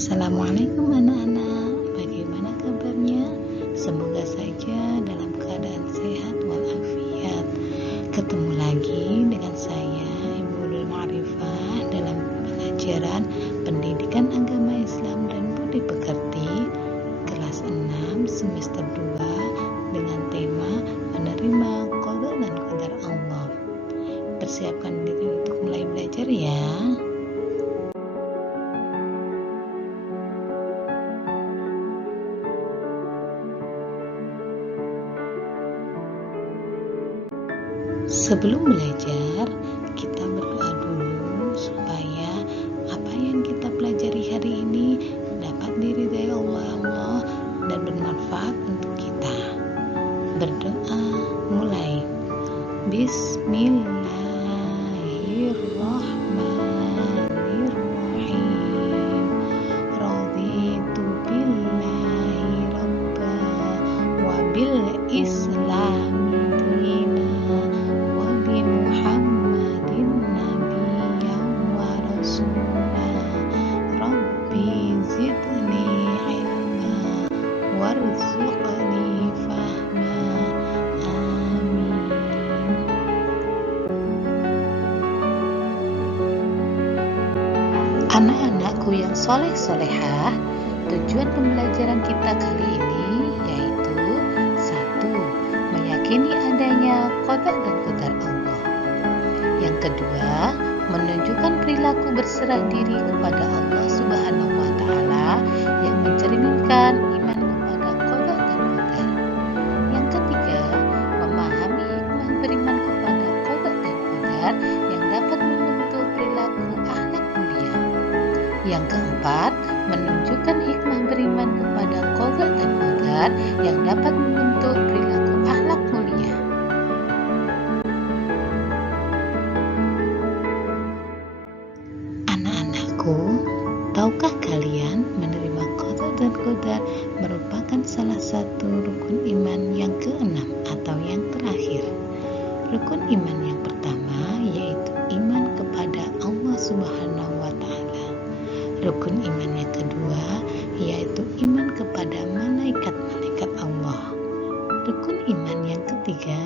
Assalamualaikum anak-anak, bagaimana kabarnya? Semoga saja dalam keadaan sehat walafiat. Ketemu lagi dengan saya Ibu Nurul Ma'rifah dalam pelajaran Pendidikan Agama Islam dan Budi Pekerti kelas 6 semester 2 dengan tema menerima qada dan qadar Allah. Persiapkan diri untuk mulai belajar ya. Sebelum belajar, kita berdoa dulu supaya apa yang kita pelajari hari ini dapat diridhai Allah dan bermanfaat untuk kita. Berdoa mulai. Bismillahirrahmanirrahim. Raditu billahi rabba wa bil islami dina Muhammadin nabiyyan wa rasulah. Rabbi zidni ilma warzuqni fahma. Amin. Anak-anakku yang soleh-solehah, tujuan pembelajaran kita kali ini yaitu 1. Meyakini adanya qada dan qadar Allah. Yang kedua, menunjukkan perilaku berserah diri kepada Allah Subhanahu wa Ta'ala yang mencerminkan iman kepada qada dan qadar. Yang ketiga, memahami hikmah beriman kepada qada dan qadar yang dapat membentuk perilaku akhlak mulia. Yang keempat, menunjukkan hikmah beriman kepada qada dan qadar yang dapat membentuk perilaku akhlak mulia. Anak-anakku, tahukah kalian menerima qada dan qadar merupakan salah satu rukun iman yang keenam atau yang terakhir? Rukun iman yang pertama yaitu iman kepada Allah Subhanahu wa Ta'ala. Rukun iman yang kedua yaitu iman kepada malaikat-malaikat Allah. Rukun iman yang ketiga,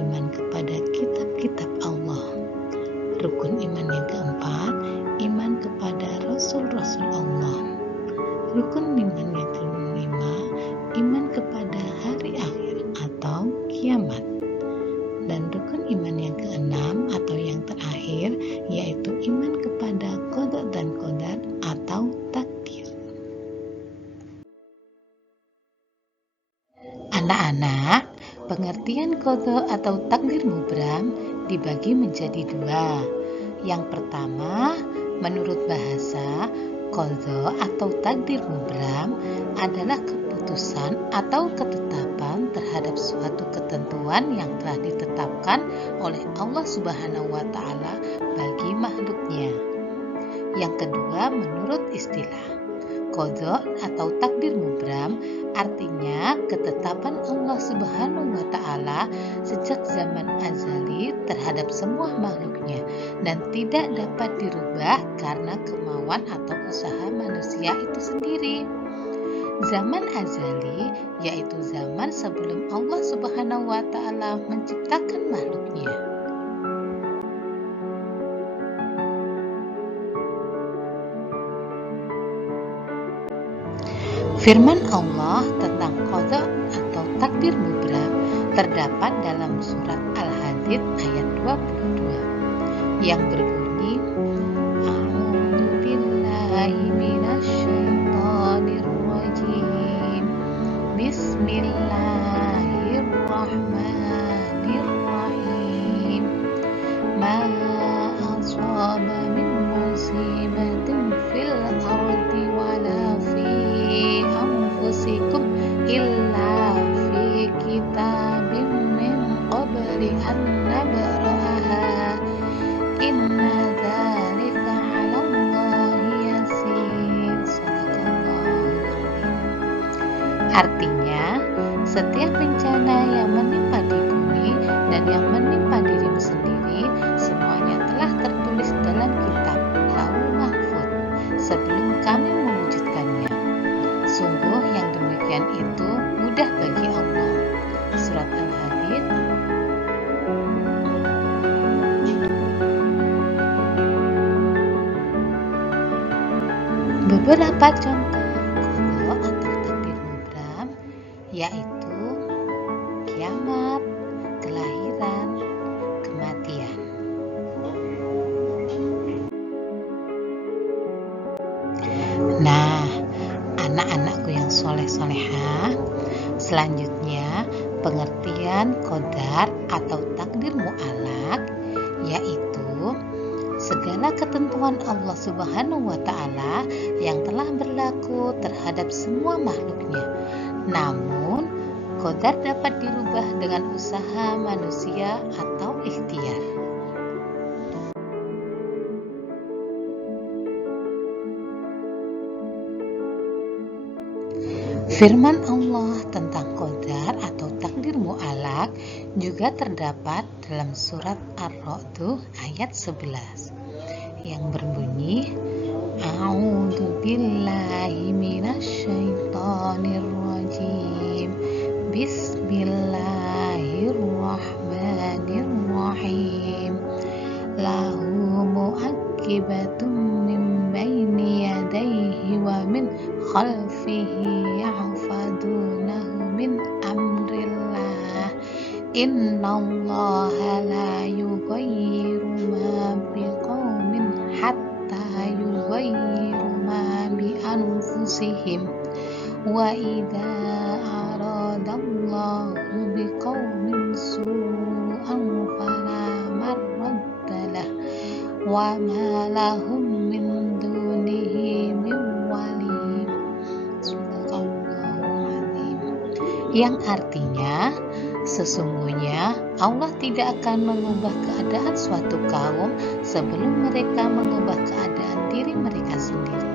iman kepada kitab-kitab Allah. Rukun iman yang keempat, iman kepada rasul-rasul Allah. Rukun iman yang kelima, iman kepada hari akhir atau kiamat. Dan rukun iman yang keenam atau yang terakhir yaitu iman kepada qada dan qadar atau takdir. Anak-anak, pengertian qada atau takdir mubram dibagi menjadi dua. Yang pertama, menurut bahasa, qada atau takdir mubram adalah keputusan atau ketetapan terhadap suatu ketentuan yang telah ditetapkan oleh Allah Subhanahu wa Ta'ala bagi makhluknya. Yang kedua, menurut istilah, qada atau takdir mubram artinya ketetapan Allah Subhanahu wa Ta'ala sejak zaman azali terhadap semua makhluknya dan tidak dapat dirubah karena kemauan atau usaha manusia itu sendiri. Zaman azali yaitu zaman sebelum Allah Subhanahu wa Ta'ala menciptakan makhluknya. Firman Allah tentang qada atau takdir mubram terdapat dalam surat Al-Hadid ayat 22 yang berbunyi, A'udzu billahi minasyaitonir rajim. Bismillahirrahmanirrahim. Ma asaba min musibatin fil ardi wala fi anfusikum illa fi kitabim min qabli an nabra'aha. Inna dzalika 'ala Allahi yasir. Shadaqallahul adzim. Artinya, setiap bencana yang menimpa di bumi dan yang menimpa dirimu sendiri semuanya telah tertulis dalam kitab Lauhul Mahfuz sebelum kami mewujudkannya. Sungguh yang demikian itu mudah bagi Allah. Surat Al-Hadid beberapa contoh qadha atau takdir mubram yaitu kiamat, kelahiran, kematian. Nah, anak-anakku yang soleh-solehah, selanjutnya pengertian qadar atau takdir mu'allaq yaitu segala ketentuan Allah Subhanahu wa Ta'ala yang telah berlaku terhadap semua makhluknya. Namun, qadar dapat dirubah dengan usaha manusia atau ikhtiar. Firman Allah tentang qadar atau takdir mu'allaq juga terdapat dalam surat Ar-Ra'd ayat 11 yang berbunyi A'udzu billahi minasyaitonir rajim. Bismillahirrahmanirrahim. Lahu mu'aqibatum min baini yadayhi wa min khalfihi yahfadunahu min amrillah. Innallaha la yughayyiru ma biqaumin hatta yughayyiru ma bi anfusihim wa idza aradallahu biqaumin su'an fala maraddalah wa ma lahum min dunihi min wali. Yang artinya sesungguhnya Allah tidak akan mengubah keadaan suatu kaum sebelum mereka mengubah keadaan diri mereka sendiri.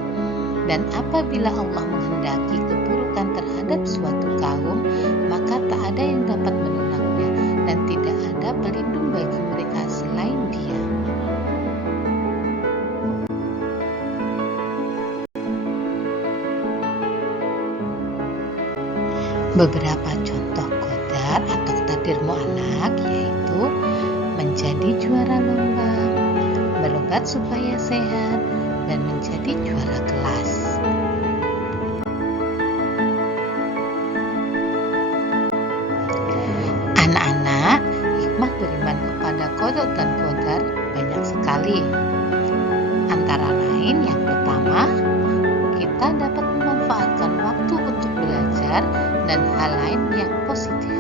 Dan apabila Allah menghendaki keburukan terhadap suatu kaum, maka tak ada yang dapat menolaknya dan tidak ada pelindung bagi mereka selain Dia. Beberapa contoh qadar atau takdir mu'allaq yaitu menjadi juara lomba, berobat supaya sehat, dan menjadi juara kelas. Anak-anak, hikmah beriman kepada qadha dan qadar banyak sekali. Antara lain yang pertama, kita dapat memanfaatkan waktu untuk belajar dan hal lain yang positif.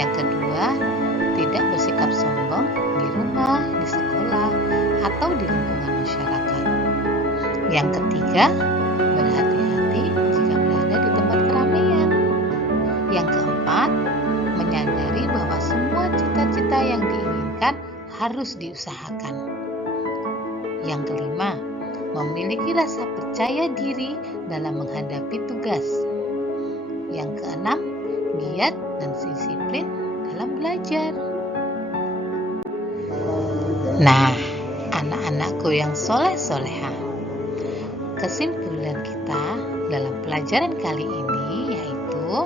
Yang kedua, tidak bersikap sombong di rumah, di sekolah, atau di lingkungan masyarakat. Yang ketiga, berhati-hati jika berada di tempat keramaian. Yang keempat, menyadari bahwa semua cita-cita yang diinginkan harus diusahakan. Yang kelima, memiliki rasa percaya diri dalam menghadapi tugas. Yang keenam, giat dan disiplin dalam belajar. Nah, anak-anakku yang soleh-solehah, kesimpulan kita dalam pelajaran kali ini yaitu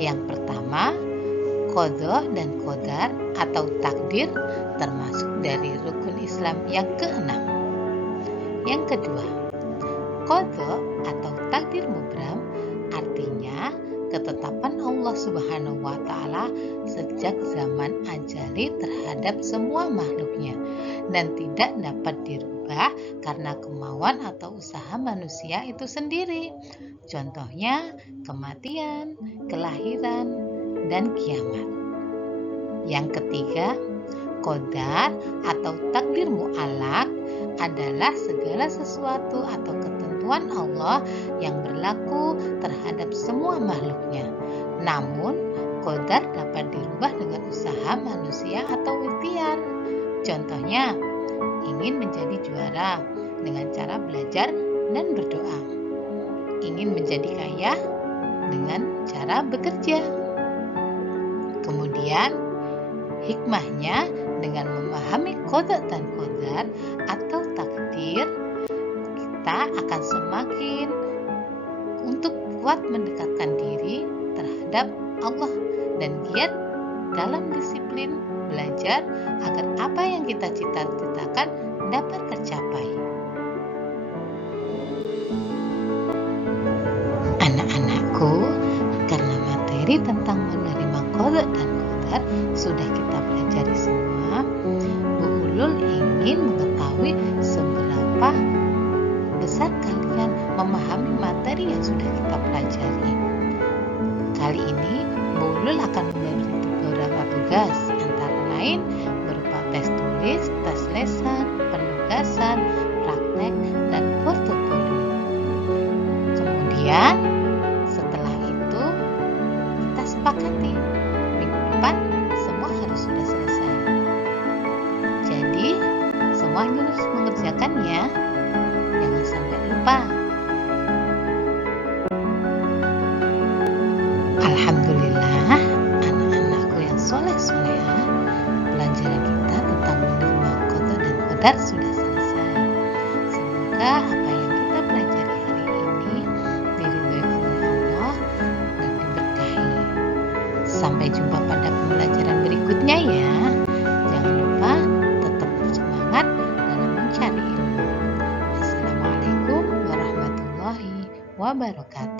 yang pertama, qadha dan qadar atau takdir termasuk dari rukun Islam yang keenam. Yang kedua, qadha atau takdir mubram artinya ketetapan Allah Subhanahu wa Ta'ala sejak zaman ajali terhadap semua makhluknya dan tidak dapat dirubah karena kemauan atau usaha manusia itu sendiri. Contohnya kematian, kelahiran, dan kiamat. Yang ketiga, qadar atau takdir mu'allaq adalah segala sesuatu atau ketentuan Allah yang berlaku terhadap semua makhluknya. Namun, qadar dapat dirubah dengan usaha manusia atau ikhtiar. Contohnya, ingin menjadi juara dengan cara belajar dan berdoa. Ingin menjadi kaya dengan cara bekerja. Kemudian, hikmahnya dengan memahami qadha dan qadar atau takdir, kita akan semakin untuk kuat mendekatkan diri terhadap Allah dan giat dalam disiplin belajar agar apa yang kita cita-citakan dapat tercapai. Anak-anakku, karena materi tentang menerima qada dan qadar sudah kita pelajari semua, Bu Ulul ingin mengetahui seberapa besar kalian memahami materi yang sudah kita pelajari. Kali ini Bu Ulul akan memberi beberapa tugas, antara lain berupa tes tulis, tes lesan, penugasan, praktek, dan portofolio. Kemudian setelah itu kita sepakati minggu depan semua harus sudah selesai. Jadi semuanya harus mengerjakannya, jangan sampai lupa. Alhamdulillah, anak-anakku yang soleh-soleha, pelajaran kita tentang menerima qada dan qadar sudah selesai. Semoga apa yang kita pelajari hari ini diridhoi oleh Allah dan diberkahi. Sampai jumpa pada pembelajaran berikutnya ya. Jangan lupa tetap bersemangat dalam mencari ilmu. Assalamualaikum warahmatullahi wabarakatuh.